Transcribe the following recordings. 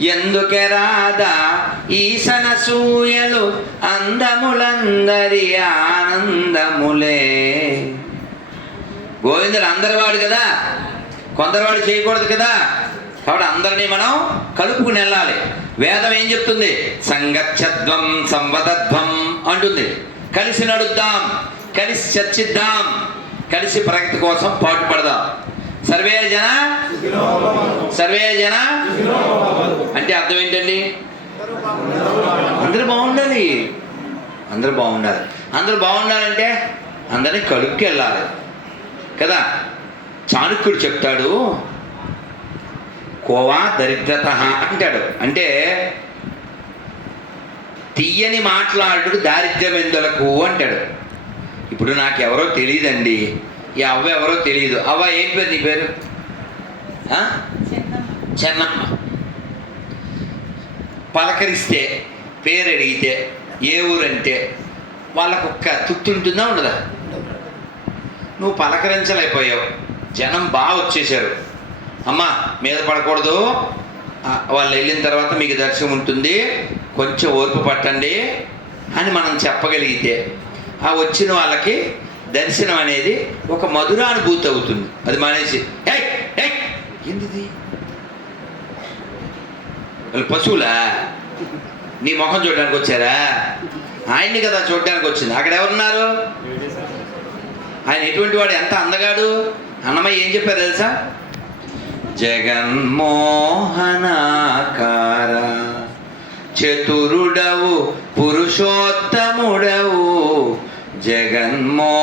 ఎందుకే రాదా ఈశన సూయలు అందములందరి ఆనందములే. గోవిందుడు అందరివాడు కదా? కొందరు వాడు చేయకూడదు కదా? కాబట్టి అందరినీ మనం కలుపుకుని వెళ్ళాలి. వేదం ఏం చెప్తుంది? సంగచ్చధ్వం సంవదత్వం అంటుంది. కలిసి నడుద్దాం కలిసి చర్చిద్దాం కలిసి ప్రగతి కోసం పాటుపడదాం. సర్వే జన? సర్వే జన? అంటే అర్థం ఏంటండి? అందరూ బాగుండాలి. అందరూ బాగుండాలి. అందరూ బాగుండాలంటే అందరినీ కడుక్కి వెళ్ళాలి కదా? చాణుక్యుడు చెప్తాడు కోవా దరిద్రత అంటాడు. అంటే తీయని మాట్లాడు దారిద్ర్యమెందులకు అంటాడు. ఇప్పుడు నాకెవరో తెలియదండి. ఈ అవ్వ ఎవరో తెలియదు అవ్వ ఏం పేరు నీ పేరు? చెన్నమ్మ. పలకరిస్తే పేరు అడిగితే ఏ ఊరంటే వాళ్ళకు ఒక్క తుత్తు ఉంటుందా ఉండదా? నువ్వు పలకరించలేకపోయావు. జనం బాగా వచ్చేసారు అమ్మా మీద పడకూడదు. వాళ్ళు వెళ్ళిన తర్వాత మీకు దర్శనం ఉంటుంది. కొంచెం ఓర్పు పట్టండి అని మనం చెప్పగలిగితే ఆ వచ్చిన వాళ్ళకి దర్శనం అనేది ఒక మధురానుభూతి అవుతుంది. అది మానేసి ఏంటిది? వాళ్ళు పశువులా? నీ మొహం చూడడానికి వచ్చారా? ఆయన్ని కదా చూడడానికి వచ్చింది. అక్కడ ఎవరున్నారు? ఆయన ఎటువంటి వాడు? ఎంత అందగాడు? అన్నమయ్య ఏం చెప్పారు తెలుసా? జగన్మోహనాకార చతురుడవు పురుషోత్తముడవు జగన్మోహనాకార.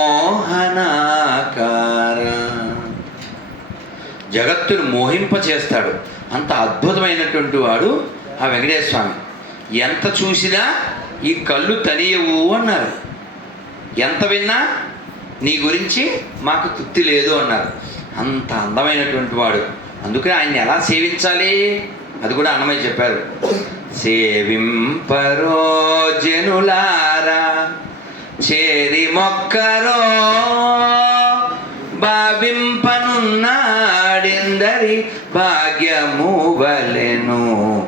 జగత్తును మోహింప చేస్తాడు అంత అద్భుతమైనటువంటి వాడు ఆ వెంకటేశ్వర స్వామి ఎంత చూసినా ఈ కళ్ళు తనియవు అన్నారు. ఎంత విన్నా నీ గురించి మాకు తృప్తి లేదు అన్నారు. అంత అందమైనటువంటి వాడు. అందుకని ఆయన్ని ఎలా సేవించాలి? అది కూడా అన్నమయ్య చెప్పారు. సేవింపరో జనులారా చేరి మొక్కరో భావింపనున్నాడిందరి భాగ్యము వలెను.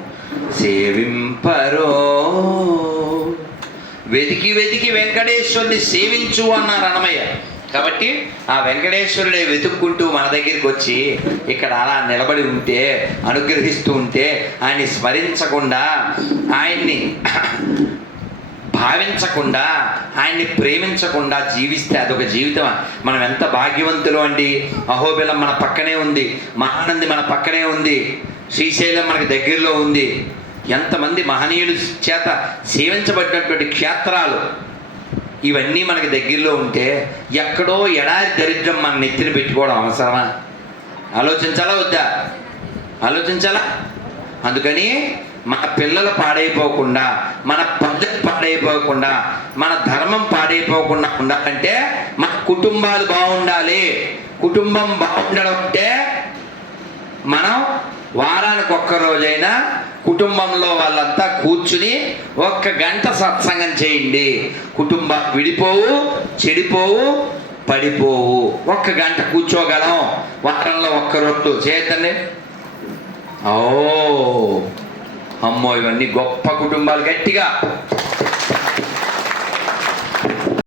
సేవింపరో. వెతికి వెతికి వెంకటేశ్వరుని సేవించు అన్నారు అన్నమయ్య. కాబట్టి ఆ వెంకటేశ్వరుడే వెతుక్కుంటూ మన దగ్గరికి వచ్చి ఇక్కడ అలా నిలబడి ఉంటే అనుగ్రహిస్తూ ఉంటే ఆయన్ని స్మరించకుండా ఆయన్ని భావించకుండా ఆయన్ని ప్రేమించకుండా జీవిస్తే అదొక జీవితం మనం ఎంత భాగ్యవంతులు అండి. అహోబిలం మన పక్కనే ఉంది. మహానంది మన పక్కనే ఉంది. శ్రీశైలం మనకి దగ్గరలో ఉంది. ఎంతమంది మహనీయులు చేత సేవించబడినటువంటి క్షేత్రాలు ఇవన్నీ మనకి దగ్గరలో ఉంటే ఎక్కడో ఎడారి దరిద్రం మన నెత్తిన పెట్టుకోవడం అవసరమా? ఆలోచించాలా వద్దా? ఆలోచించాలా? అందుకని మన పిల్లలు పాడైపోకుండా మన పద్ధతి పాడైపోకుండా మన ధర్మం పాడైపోకుండా ఉండాలంటే మన కుటుంబాలు బాగుండాలి. కుటుంబం బాగుండడం అంటే మనం వారానికి ఒక్క రోజైనా కుటుంబంలో వాళ్ళంతా కూర్చుని ఒక్క గంట సత్సంగం చేయండి. కుటుంబం విడిపోవు చెడిపోవు పడిపోవు. ఒక్క గంట కూర్చోగలం. వారంలో ఒక్క రొట్టు చేయొద్దండి ఓ అమ్మో ఇవన్నీ గొప్ప కుటుంబాలు గట్టిగా.